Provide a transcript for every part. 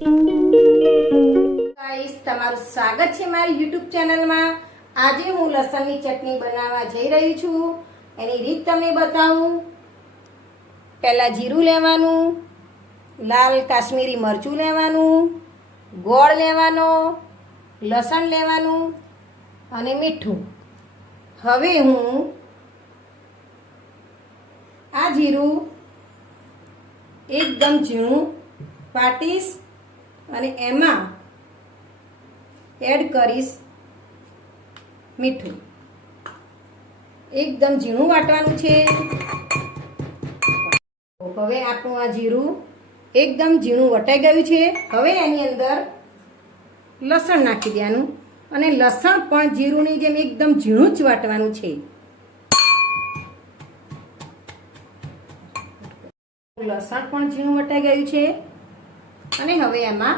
Guys, તમારું સ્વાગત છે મારી YouTube ચેનલમાં। આજે હું લસણની ચટણી બનાવવા જઈ રહી છું। એની રીત તમને બતાવું। પહેલા જીરું લેવાનું, લાલ કાશ્મીરી મરચું લેવાનું, ગોળ લેવાનો, લસણ લેવાનું અને મીઠું। હવે હું આ જીરું એકદમ ઝીણું વાટીશ અને એમાં એડ કરીશ મીઠું। એકદમ ઝીણું વાટવાનું છે। હવે આપણું આ જીરું એકદમ ઝીણું વટાઈ ગયું છે। હવે એની અંદર લસણ નાખી દેવાનું અને લસણ પણ જીરુંની જેમ એકદમ ઝીણું જ વાટવાનું છે। લસણ પણ ઝીણું વટાઈ ગયું છે અને હવે એમાં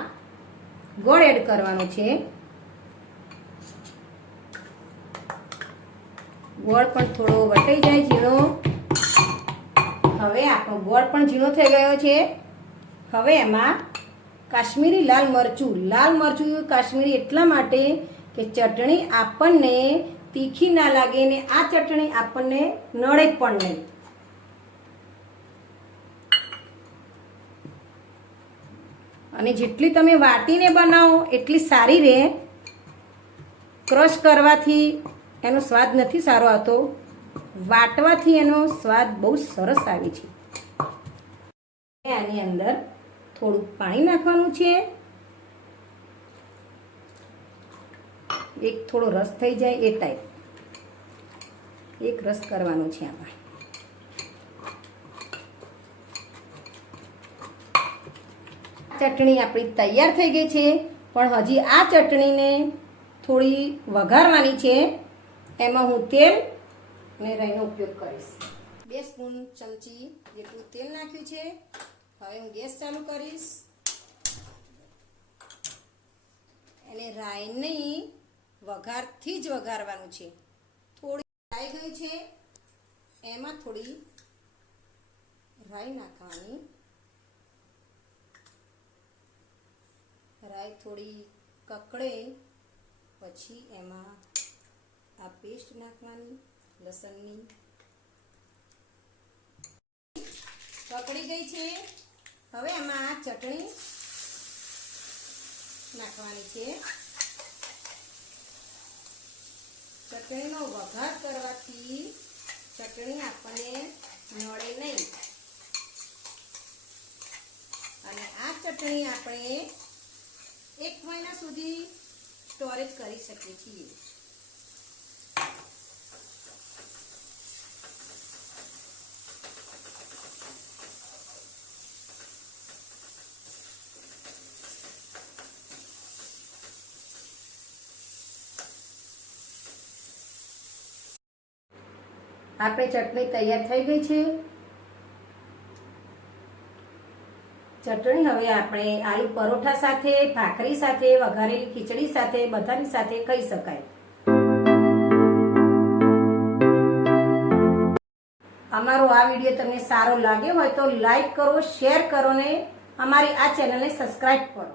ગોળ એડ કરવાનો છે। ગોળ પણ થોડો વટાઈ જાય ઝીણો। હવે આપણો ગોળ પણ ઝીણો થઈ ગયો છે। હવે એમાં કાશ્મીરી લાલ મરચું કાશ્મીરી એટલા માટે કે ચટણી આપણને તીખી ના લાગે ને આ ચટણી આપણને નડે પણ નહીં। અને જેટલી તમે વાટીને બનાવો એટલી સારી રહે। ક્રશ કરવાથી એનો સ્વાદ નથી સારો આવતો, વાટવાથી એનો સ્વાદ બહુ સરસ આવે છે। આની અંદર થોડું પાણી નાખવાનું છે। એક થોડો રસ થઈ જાય એ ટાઈપ એક રસ કરવાનો છે આમાં। ચટણી આપણી તૈયાર થઈ ગઈ છે, પણ હજી આ ચટણીને થોડી વઘારવાની છે। એમાં હું તેલ અને રાઈનો ઉપયોગ કરીશ। 2 સ્પૂન ચમચી જેટલું તેલ નાખ્યું છે। હવે હું ગેસ ચાલુ કરીશ અને રાઈની વઘારથી જ વઘારવાનું છે। થોડી રાઈ ગઈ છે, એમાં થોડી રાઈ નાખવાની। રાઈ થોડી કકડે પછી એમાં આ પેસ્ટ નાખવાની લસણની। કકડી ગઈ છે, હવે એમાં આ ચટણી નાખવાની છે। ચટણીનો વઘાર કરવાથી ચટણી આપણને નડે નહીં અને આ ચટણી આપણે 1 મહિના સુધી સ્ટોરેજ કરી શકીએ છીએ। આપણી ચટણી તૈયાર થઈ ગઈ છે। ચટણી હવે આપણે આલુ પરોઠા સાથે, ભાખરી સાથે, વઘારેલી ખીચડી સાથે, બધાની સાથે ખાઈ શકાય। અમારો આ વિડીયો તમને સારો લાગ્યો હોય તો લાઈક કરો, શેર કરો ને અમારી આ ચેનલને સબસ્ક્રાઇબ કરો।